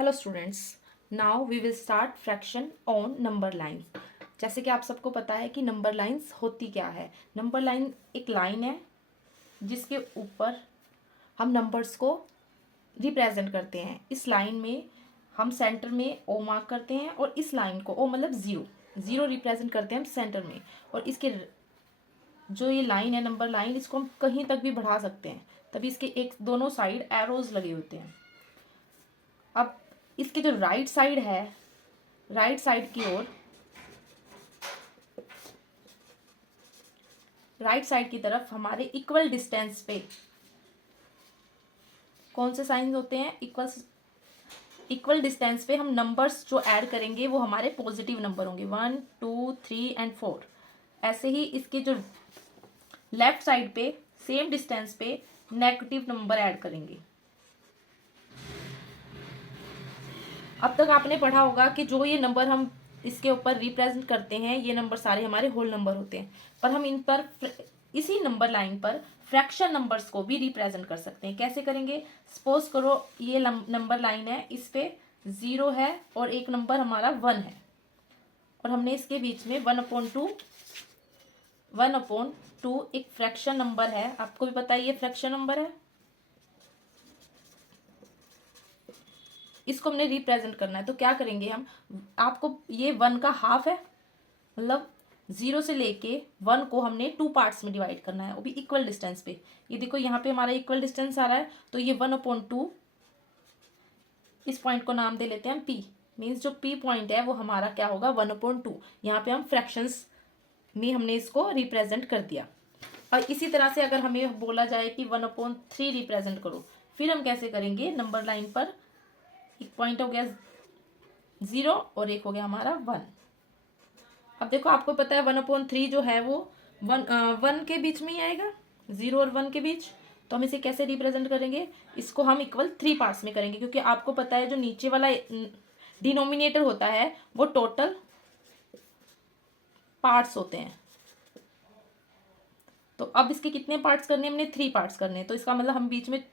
Hello students, now we will start fraction on number line. जैसे कि आप सबको पता है कि नंबर लाइंस होती क्या है। नंबर लाइन एक लाइन है जिसके ऊपर हम नंबर्स को रिप्रेजेंट करते हैं। इस लाइन में हम सेंटर में ओ मार्क करते हैं और इस लाइन को ओ मतलब ज़ीरो रिप्रेजेंट करते हैं हम सेंटर में। और इसके जो ये लाइन है नंबर लाइन, इसको हम कहीं तक भी बढ़ा सकते हैं, तभी इसके एक दोनों साइड एरोज लगे होते हैं। अब इसके जो राइट साइड है, राइट साइड की ओर, राइट साइड की तरफ हमारे इक्वल डिस्टेंस पे कौन से साइंस होते हैं? इक्वल डिस्टेंस पे हम नंबर्स जो ऐड करेंगे वो हमारे पॉजिटिव नंबर होंगे, 1 2 3 एंड 4। ऐसे ही इसके जो लेफ्ट साइड पे सेम डिस्टेंस पे नेगेटिव नंबर ऐड करेंगे। अब तक आपने पढ़ा होगा कि जो ये नंबर हम इसके ऊपर रिप्रेजेंट करते हैं, ये नंबर सारे हमारे होल नंबर होते हैं, पर हम इन पर इसी नंबर लाइन पर फ्रैक्शन नंबर्स को भी रिप्रेजेंट कर सकते हैं। कैसे करेंगे? सपोज करो ये नंबर लाइन है, इस पे 0 है और एक नंबर हमारा 1 है, और हमने इसके बीच में 1/2 एक फ्रैक्शन नंबर है। आपको भी पता है ये फ्रैक्शन नंबर है, इसको हमने रिप्रेजेंट करना है। तो क्या करेंगे हम? आपको ये 1 का हाफ है, मतलब 0 से लेके 1 को हमने 2 पार्ट्स में डिवाइड करना है, वो भी इक्वल डिस्टेंस पे। ये देखो यहाँ पे हमारा इक्वल डिस्टेंस आ रहा है, तो ये 1/2, इस पॉइंट को नाम दे लेते हैं हम P। मीन्स जो P पॉइंट है वो हमारा क्या होगा? 1/2। यहाँ पे हम फ्रैक्शंस में हमने इसको रिप्रेजेंट कर दिया। और इसी तरह से अगर हमें बोला जाए कि 1/3 रिप्रेजेंट करो, फिर हम कैसे करेंगे? नंबर लाइन पर एक पॉइंट हो गया 0 और एक हो गया हमारा 1। अब देखो आपको पता है 1/3 जो है वो 1 के बीच में ही आएगा, 0 और 1 के बीच। तो हम इसे कैसे रिप्रेजेंट करेंगे? इसको हम इक्वल 3 पार्ट्स में करेंगे, क्योंकि आपको पता है जो नीचे वाला डिनोमिनेटर होता है वो टोटल पार्ट्स होते हैं। तो अब इसके कितने पार्ट्स करने हैं? हमने 3 पार्ट्स करने हैं, तो इसका मतलब हम बीच में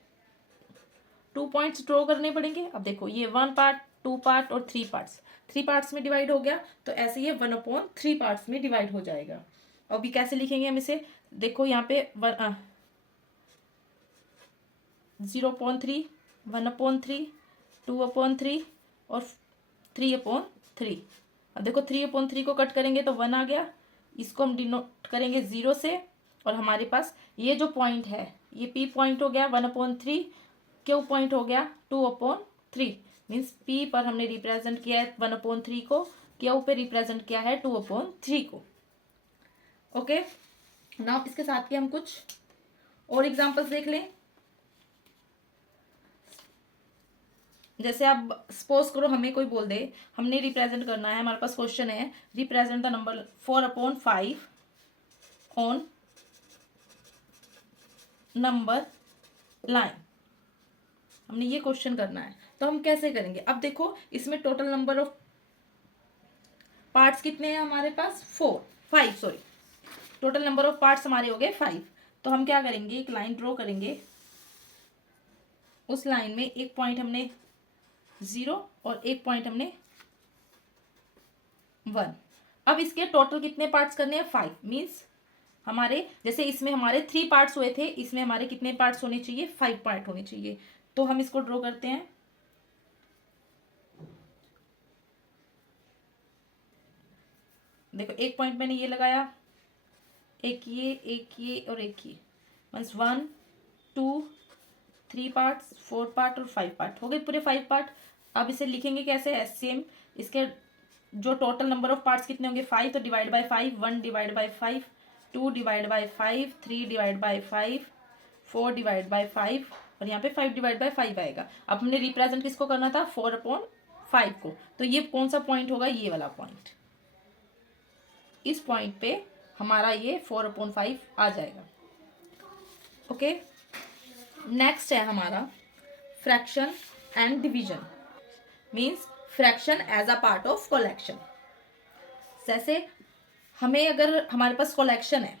2 पॉइंट्स ड्रॉ करने पड़ेंगे। अब देखो ये 1 पार्ट, 2 पार्ट और 3 पार्ट्स, 3 पार्ट्स में डिवाइड हो गया, तो ऐसे ये 1/3 पार्ट्स में डिवाइड हो जाएगा। अभी कैसे लिखेंगे हम इसे? देखो यहाँ पे 0/3, 1/3, 2/3 और 3/3। अब देखो 3/3 को कट करेंगे तो 1 आ गया, इसको हम डिनोट करेंगे 0 से, और हमारे पास ये जो पॉइंट है ये P पॉइंट हो गया 1/3, Q पॉइंट हो गया 2/3। मीन्स P पर हमने रिप्रेजेंट किया है 1/3 को, Q पे रिप्रेजेंट किया है 2/3 को। ओके, नाउ इसके साथ के हम कुछ और एग्जांपल्स देख लें। जैसे आप सपोज करो हमें कोई बोल दे, हमने रिप्रेजेंट करना है, हमारे पास क्वेश्चन है represent the number 4/5 on number line. हमने ये क्वेश्चन करना है, तो हम कैसे करेंगे? अब देखो इसमें टोटल नंबर ऑफ पार्ट्स कितने हैं हमारे पास? 5 sorry, total number of parts हमारे हो गए 5। तो हम क्या करेंगे? एक लाइन ड्रॉ करेंगे, उस लाइन में एक पॉइंट हमने 0 और एक पॉइंट हमने 1। अब इसके टोटल कितने पार्ट्स करने हैं? 5। मीन्स हमारे जैसे इसमें हमारे 3 पार्ट्स हुए थे, इसमें हमारे कितने पार्ट्स होने चाहिए? 5 पार्ट होने चाहिए। तो हम इसको ड्रॉ करते हैं। देखो एक पॉइंट मैंने ये लगाया, एक ये और एक ये, मीन्स 1 2 3 पार्ट्स, 4 पार्ट और 5 पार्ट हो गए, पूरे 5 पार्ट। अब इसे लिखेंगे कैसे? सेम, इसके जो टोटल नंबर ऑफ पार्ट्स कितने होंगे? 5, तो divide by 5, 1 divide by 5, 2 divide by 5, 3 divide by 5, 4 divide by 5, और यहाँ पे 5 डिवाइड बाय 5 आएगा। अब हमने रिप्रेजेंट किसको करना था? 4/5 को। तो ये कौन सा पॉइंट होगा? ये वाला पॉइंट। इस पॉइंट पे हमारा ये 4/5 आ जाएगा। ओके, नेक्स्ट है हमारा fraction and division. Means fraction as a part of collection. जैसे हमें अगर हमारे पास कोलेक्शन है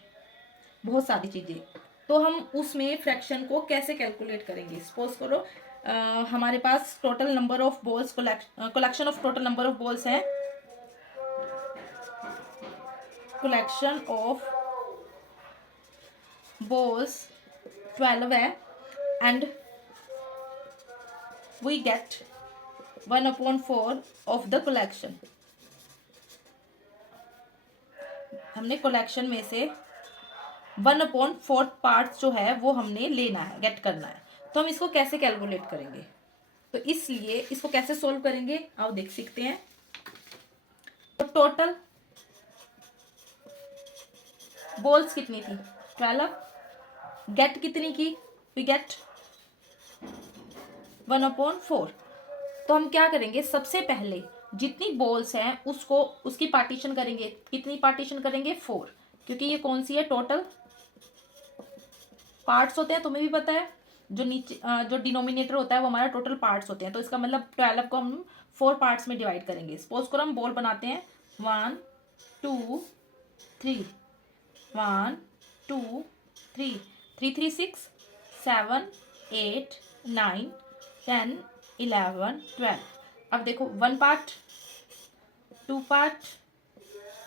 बहुत सारी चीजें, तो हम उसमें फ्रैक्शन को कैसे कैलकुलेट करेंगे? सपोज करो हमारे पास total number of balls, collection of total number of balls हैं, कलेक्शन ऑफ बॉल्स 12 है, and we get 1/4 of the collection. हमने कलेक्शन में से 1/4 पार्ट्स जो है वो हमने लेना है, गेट करना है। तो हम इसको कैसे कैलकुलेट करेंगे, तो इसलिए इसको कैसे सोल्व करेंगे आओ देख सकते हैं। तो टोटल बॉल्स कितनी थी 12, गेट कितनी की, वी गेट 1/4। तो हम क्या करेंगे, सबसे पहले जितनी बॉल्स हैं उसको उसकी पार्टीशन करेंगे। कितनी पार्टीशन करेंगे 4, क्योंकि ये कौन सी है, टोटल पार्ट्स होते हैं, तुम्हें भी पता है। जो नीचे जो डिनोमिनेटर होता है वो हमारा टोटल पार्ट्स होते हैं। तो इसका मतलब 12 को हम 4 पार्ट्स में डिवाइड करेंगे। सपोज करो हम बॉल बनाते हैं 1 2 3, 1 2 3, 3 3 6 7 8 9 10 11 12। अब देखो 1 पार्ट, 2 पार्ट,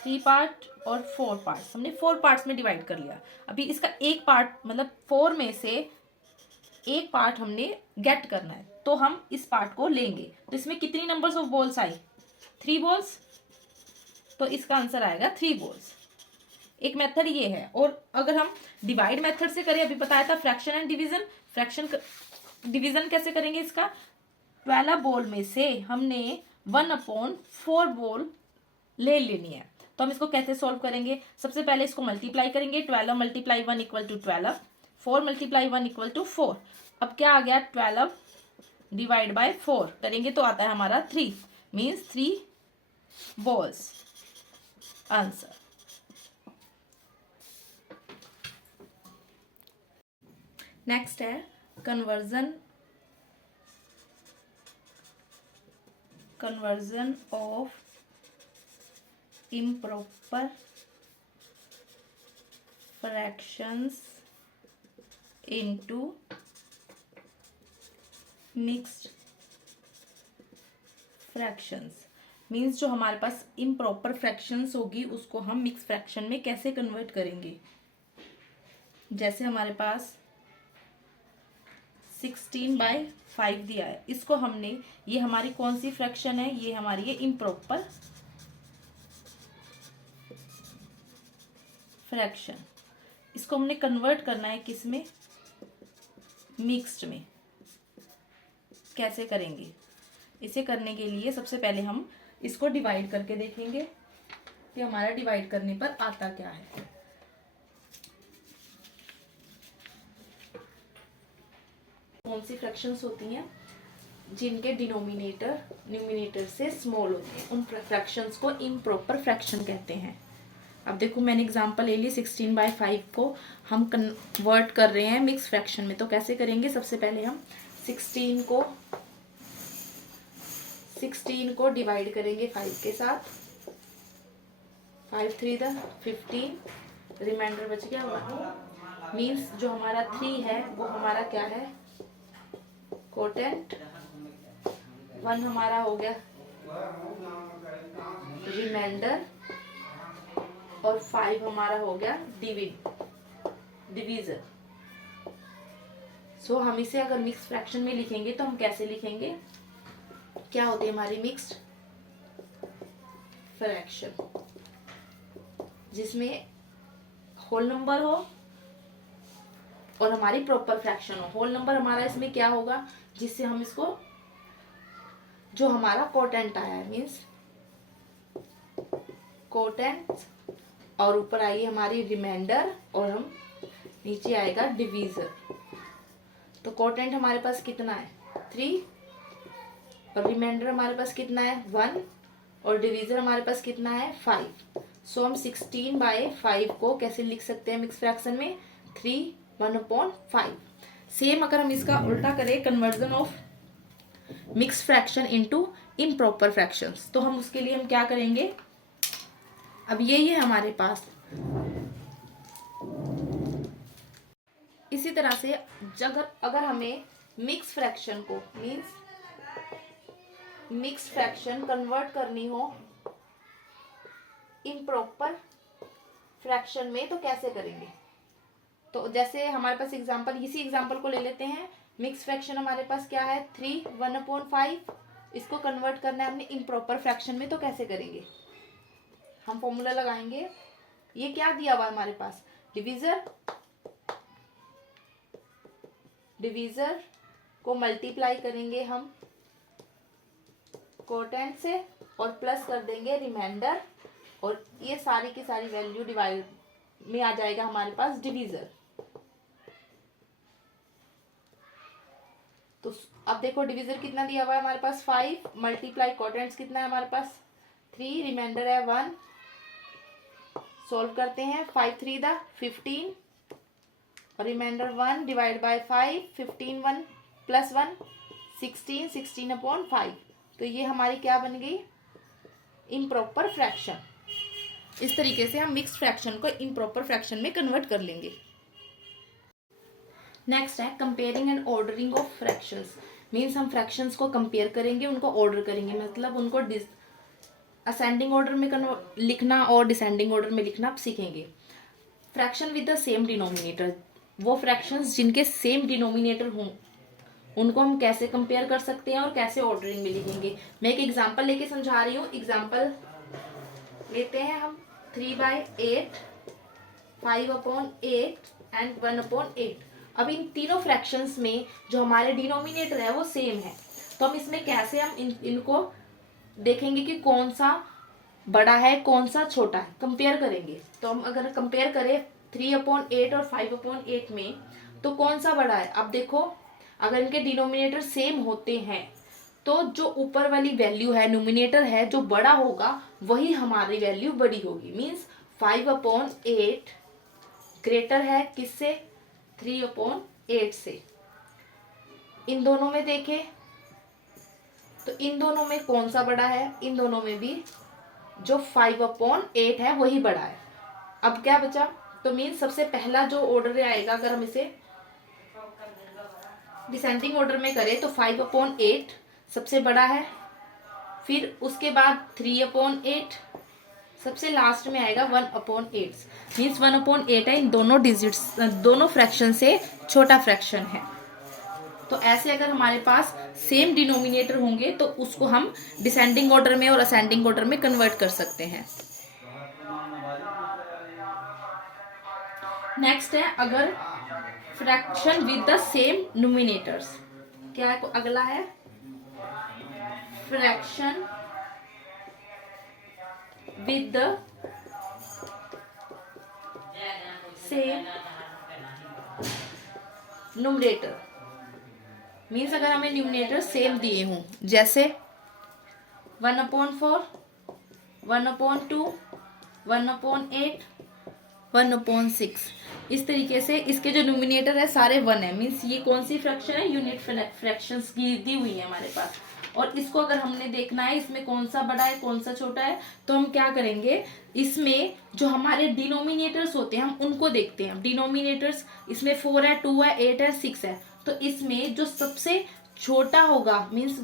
3 पार्ट और 4 पार्ट्स, हमने 4 पार्ट्स में डिवाइड कर लिया। अभी इसका एक पार्ट मतलब 4 में से एक पार्ट हमने गेट करना है, तो हम इस पार्ट को लेंगे। तो इसमें कितनी numbers of balls I, 3 balls. तो इसका आंसर आएगा 3 बॉल्स। एक मेथड ये है। और अगर हम डिवाइड मेथड से करें, अभी बताया था फ्रैक्शन एंड डिवीजन, डिवीजन कैसे करेंगे इसका, 12 बॉल में से हमने 1/4 बॉल ले लेनी है। तो हम इसको कैसे सॉल्व करेंगे, सबसे पहले इसको मल्टीप्लाई करेंगे। 12 × 1 = 12, 4 × 1 = 4। अब क्या आ गया, 12 / 4 करेंगे तो आता है हमारा 3, मीन्स 3 बॉल्स आंसर। नेक्स्ट है conversion of improper fractions into mixed fractions। Means जो हमारे पास improper fractions होगी उसको हम मिक्स फ्रैक्शन में कैसे कन्वर्ट करेंगे। जैसे हमारे पास 16/5 दिया है, इसको हमने, ये हमारी कौन सी फ्रैक्शन है, ये हमारी है इम्प्रॉपर फ्रैक्शन। इसको हमने कन्वर्ट करना है किस में, मिक्स्ड में। कैसे करेंगे, इसे करने के लिए सबसे पहले हम इसको डिवाइड करके देखेंगे कि हमारा डिवाइड करने पर आता क्या है। कौन सी फ्रैक्शंस होती हैं जिनके डिनोमिनेटर न्यूमिनेटर से स्मॉल होते हैं, उन फ्रैक्शंस को इम्प्रॉपर फ्रैक्शन कहते हैं। अब देखो मैंने एग्जांपल ले ली, 16/5 को हम कन्वर्ट कर रहे हैं मिक्स फ्रैक्शन में। तो कैसे करेंगे, सबसे पहले हम 16 को डिवाइड करेंगे 5 के साथ। 5 3 15, रिमाइंडर बच गया 1। मीन्स जो हमारा 3 है वो हमारा क्या है, कोटेंट। 1 हमारा हो गया रिमाइंडर, और 5 हमारा हो गया डिवीजर। सो हम इसे अगर मिक्स फ्रैक्शन में लिखेंगे तो हम कैसे लिखेंगे, क्या होती है हमारी मिक्स्ड फ्रैक्शन, जिसमें होल नंबर हो और हमारी प्रॉपर फ्रैक्शन हो। होल नंबर हमारा इसमें क्या होगा, जिससे हम इसको, जो हमारा कोटेंट आया है मीन्स कोटेंट, और ऊपर आई हमारी रिमाइंडर, और हम नीचे आएगा डिवीजर। तो कोटेंट हमारे पास कितना है 3, और रिमाइंडर हमारे पास कितना है 1, और डिवीजर हमारे पास कितना है 5। सो हम 16/5 को कैसे लिख सकते हैं मिक्स फ्रैक्शन में, 3 1/5। सेम अगर हम इसका उल्टा करें, conversion of mix fraction into improper fractions, तो हम उसके लिए हम क्या करेंगे, अब ये है हमारे पास। इसी तरह से अगर हमें मिक्स फ्रैक्शन को मीन्स मिक्स फ्रैक्शन कन्वर्ट करनी हो इम्प्रॉपर फ्रैक्शन में तो कैसे करेंगे। तो जैसे हमारे पास एग्जांपल, इसी एग्जांपल को ले लेते हैं। मिक्स फ्रैक्शन हमारे पास क्या है 3 1/5, इसको कन्वर्ट करना है हमने इम्प्रॉपर फ्रैक्शन में, तो कैसे करेंगे। हम फॉर्मूला लगाएंगे। ये क्या दिया हुआ है हमारे पास, डिवीजर को मल्टीप्लाई करेंगे हम कोटेंट से और प्लस कर देंगे रिमाइंडर, और ये सारी की सारी वैल्यू डिवाइड में आ जाएगा हमारे पास डिवीजर। तो अब देखो डिवीजर कितना दिया हुआ है हमारे पास 5, मल्टीप्लाई कोटेंट्स कितना है हमारे पास 3, रिमाइंडर है 1। सॉल्व करते हैं, 5 3 15 और रिमाइंडर 1 डिवाइड बाय 5, 15 1 प्लस 1 16, 16/5। तो ये हमारी क्या बन गई, इम्प्रॉपर फ्रैक्शन। इस तरीके से हम मिक्स फ्रैक्शन को इम्प्रॉपर फ्रैक्शन में कन्वर्ट कर लेंगे। नेक्स्ट है comparing and ordering of fractions. Means हम फ्रैक्शंस को कंपेयर करेंगे, उनको ऑर्डर करेंगे, मतलब उनको असेंडिंग ऑर्डर में लिखना और डिसेंडिंग ऑर्डर में लिखना सीखेंगे। Fraction with the same denominator, वो फ्रैक्शंस जिनके सेम डिनोमिनेटर हों उनको हम कैसे कंपेयर कर सकते हैं और कैसे ऑर्डरिंग में लिखेंगे। मैं एक एग्जांपल लेके समझा रही हूँ। एग्जांपल लेते हैं हम 3/8, 5/8 एंड 1/8। अब इन तीनों फ्रैक्शंस में जो हमारे डिनोमिनेटर है वो सेम है, तो हम इसमें कैसे हम इनको देखेंगे कि कौन सा बड़ा है कौन सा छोटा है, कंपेयर करेंगे। तो हम अगर कंपेयर करें 3/8 और 5/8 में, तो कौन सा बड़ा है। अब देखो अगर इनके डिनोमिनेटर सेम होते हैं तो जो ऊपर वाली वैल्यू है न्यूमिनेटर है जो बड़ा होगा वही हमारी वैल्यू बड़ी होगी। मीन्स 5/8 ग्रेटर है किससे, 3/8 से। इन दोनों में देखें तो इन दोनों में कौन सा बड़ा है, इन दोनों में भी जो 5/8 है वही बड़ा है। अब क्या बचा, तो मीन्स सबसे पहला जो ऑर्डर आएगा, अगर हम इसे डिसेंडिंग ऑर्डर में करें तो 5/8 सबसे बड़ा है, फिर उसके बाद 3/8, सबसे लास्ट में आएगा 1/8। मीन्स 1/8 है इन दोनों डिजिट्स, दोनों फ्रैक्शन से छोटा फ्रैक्शन है। तो ऐसे अगर हमारे पास सेम डिनोमिनेटर होंगे तो उसको हम डिसेंडिंग ऑर्डर में और असेंडिंग ऑर्डर में कन्वर्ट कर सकते हैं। नेक्स्ट है अगर fraction with the same numerators, क्या है अगला है fraction with the same numerator. Means अगर हमें न्यूमरेटर सेम दिए हों, जैसे 1/4, 1/2, 1/8, 1/6, इस तरीके से इसके जो न्यूमिनेटर है सारे 1 है। मीन्स ये कौन सी फ्रैक्शन है, यूनिट फ्रैक्शंस की दी हुई है हमारे पास। और इसको अगर हमने देखना है इसमें कौन सा बड़ा है कौन सा छोटा है, तो हम क्या करेंगे, इसमें जो हमारे डिनोमिनेटर्स होते हैं हम उनको देखते हैं। डिनोमिनेटर्स इसमें 4 है, 2 है, 8 है, 6 है। तो इसमें जो सबसे छोटा होगा, मीन्स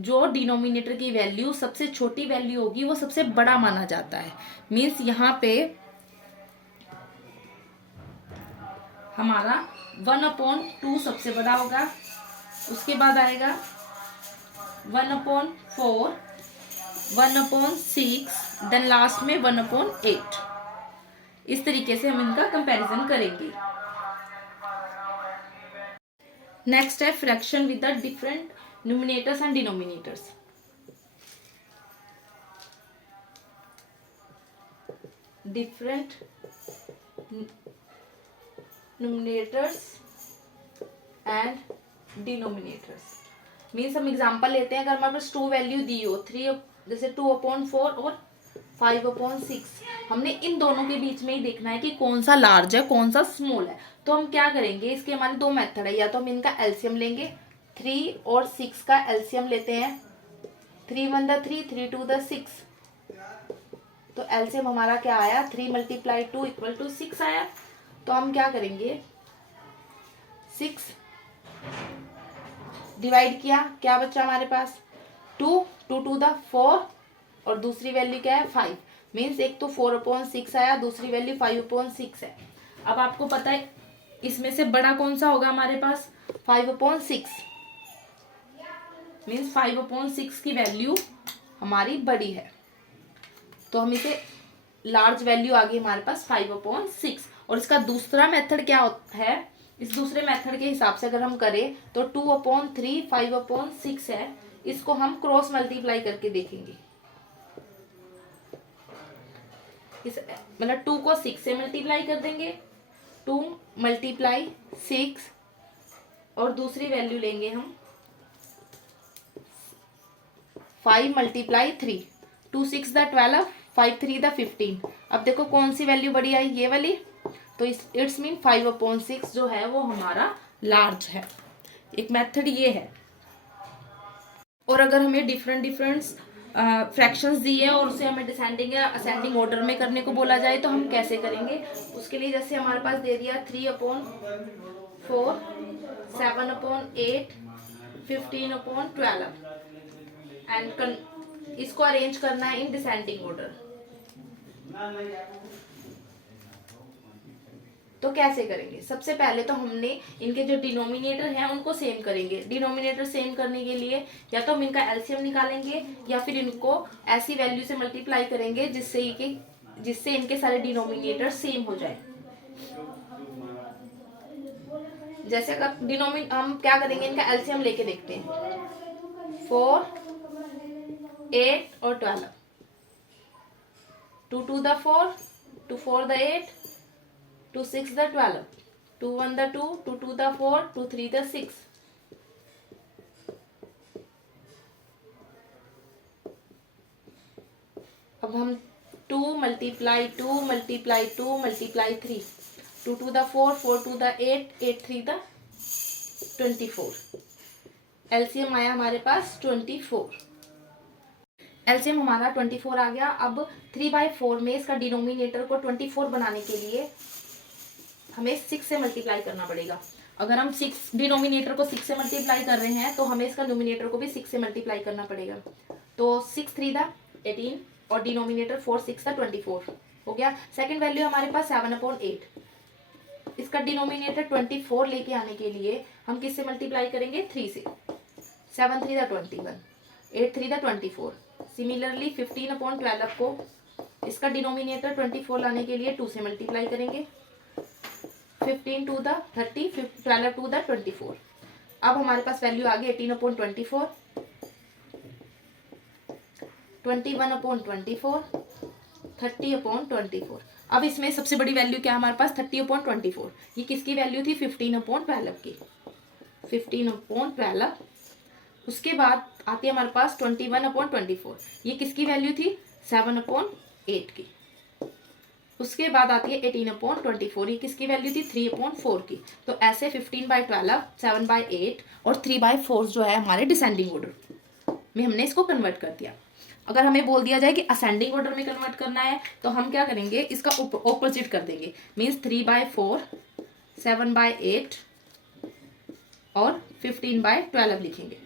जो डिनोमिनेटर की वैल्यू सबसे छोटी वैल्यू होगी वो सबसे बड़ा माना जाता है। मीन्स यहाँ पे हमारा 1/2 सबसे बड़ा होगा, उसके बाद आएगा 1/4, 1/6, देन लास्ट में 1/8। इस तरीके से हम इनका कंपैरिजन करेंगे। नेक्स्ट है fraction with the different numerators and denominators. Different numerators and denominators means हम एग्जांपल लेते हैं। अगर हमारे पास 2 वैल्यू दी हो, 3 जैसे 2/4 और 5/6, हमने इन दोनों के बीच में ही देखना है कि कौन सा लार्ज है कौन सा स्मॉल है। तो हम क्या करेंगे, इसके हमारे 2 मेथड है। या तो हम इनका एलसीएम लेंगे, 3 और 6 का एलसीएम लेते हैं, 3 1 3, 3 2 6। तो एलसीएम हमारा क्या आया, 3 × 2 = 6 आया। तो हम क्या करेंगे, 6 डिवाइड किया, क्या बचा हमारे पास 2, 2 टू द 4 और दूसरी वैल्यू क्या है 5, मीन्स एक तो 4/6 आया, दूसरी वैल्यू 5/6 है। अब आपको पता है इसमें से बड़ा कौन सा होगा हमारे पास 5/6, मीन्स 5/6 की वैल्यू हमारी बड़ी है, तो हम इसे लार्ज वैल्यू आ गई हमारे पास 5/6। और इसका दूसरा मेथड क्या है, इस दूसरे मेथड के हिसाब से अगर हम करें तो 2/3 5/6 है, इसको हम क्रॉस मल्टीप्लाई करके देखेंगे। इस मतलब 2 को 6 से मल्टीप्लाई कर देंगे, 2 × 6 और दूसरी वैल्यू लेंगे हम 5 × 3, 2 6 द 12, 5 3 द 15। अब देखो कौन सी वैल्यू बड़ी आई, ये वाली, तो इट्स मीन 5/6 जो है वो हमारा लार्ज है। एक मेथड ये है। और अगर हमें डिफरेंट फ्रैक्शंस दिए और उसे हमें डिसेंडिंग या असेंडिंग ऑर्डर में करने को बोला जाए तो हम कैसे करेंगे, उसके लिए जैसे हमारे पास दे दिया 3/4, 7/8, 15/12 एंड इसको अरेंज करना है इन डिसेंडिंग ऑर्डर। तो कैसे करेंगे, सबसे पहले तो हमने इनके जो डिनोमिनेटर हैं उनको सेम करेंगे। डिनोमिनेटर सेम करने के लिए या तो हम इनका एलसीएम निकालेंगे या फिर इनको ऐसी वैल्यू से मल्टीप्लाई करेंगे जिससे इनके सारे डिनोमिनेटर सेम हो जाए। जैसे अगर हम क्या करेंगे, इनका एलसीएम लेके देखते हैं। 4, 8 और 12, 2 2 the 4, 2 4 the 8, 2 6 the 12, 2 1 the 2, 2 2 the 4, 2 3 the 6। अब हम 2 × 2 × 2 × 3, 2 2 द 4, 4 2 द 8, 8 3 द 24। एलसीएम आया हमारे पास 24। एलसीएम हमारा 24 आ गया। अब 3/4 में इसका डिनोमिनेटर को 24 बनाने के लिए हमें 6 से मल्टीप्लाई करना पड़ेगा। अगर हम 6 डिनोमिनेटर को 6 से मल्टीप्लाई कर रहे हैं तो हमें इसका न्यूमिनेटर को भी 6 से मल्टीप्लाई करना पड़ेगा। तो 6 3 द 18 और डिनोमिनेटर 4 6 द 24 हो गया। सेकंड वैल्यू हमारे पास 7/8। इसका डिनोमिनेटर 24 लेके आने के लिए हम किससे मल्टीप्लाई करेंगे, 3 से। 7 3 द 21, 8 3 द 24। सिमिलरली 15/12 को इसका डिनोमिनेटर 24 लाने के लिए 2 से मल्टीप्लाई करेंगे। 15 2 द 30, 12 2 द 24। अब हमारे पास वैल्यू आ गई 18/24, 21/24, 30/24। अब इसमें सबसे बड़ी वैल्यू क्या है हमारे पास, 30/24। ये किसकी वैल्यू थी, 15/12 की, 15/12। उसके बाद आती है हमारे पास 21/24। ये किसकी वैल्यू थी, 7/8 की। उसके बाद आती है 18/24। ये किसकी वैल्यू थी, 3/4 की। तो ऐसे 15/12, 7/8 और 3/4 जो है हमारे डिसेंडिंग ऑर्डर में हमने इसको कन्वर्ट कर दिया। अगर हमें बोल दिया जाए कि असेंडिंग ऑर्डर में कन्वर्ट करना है तो हम क्या करेंगे, इसका ऑपोजिट कर देंगे। मीन्स 3/4, 7/8 और 15/12 लिखेंगे।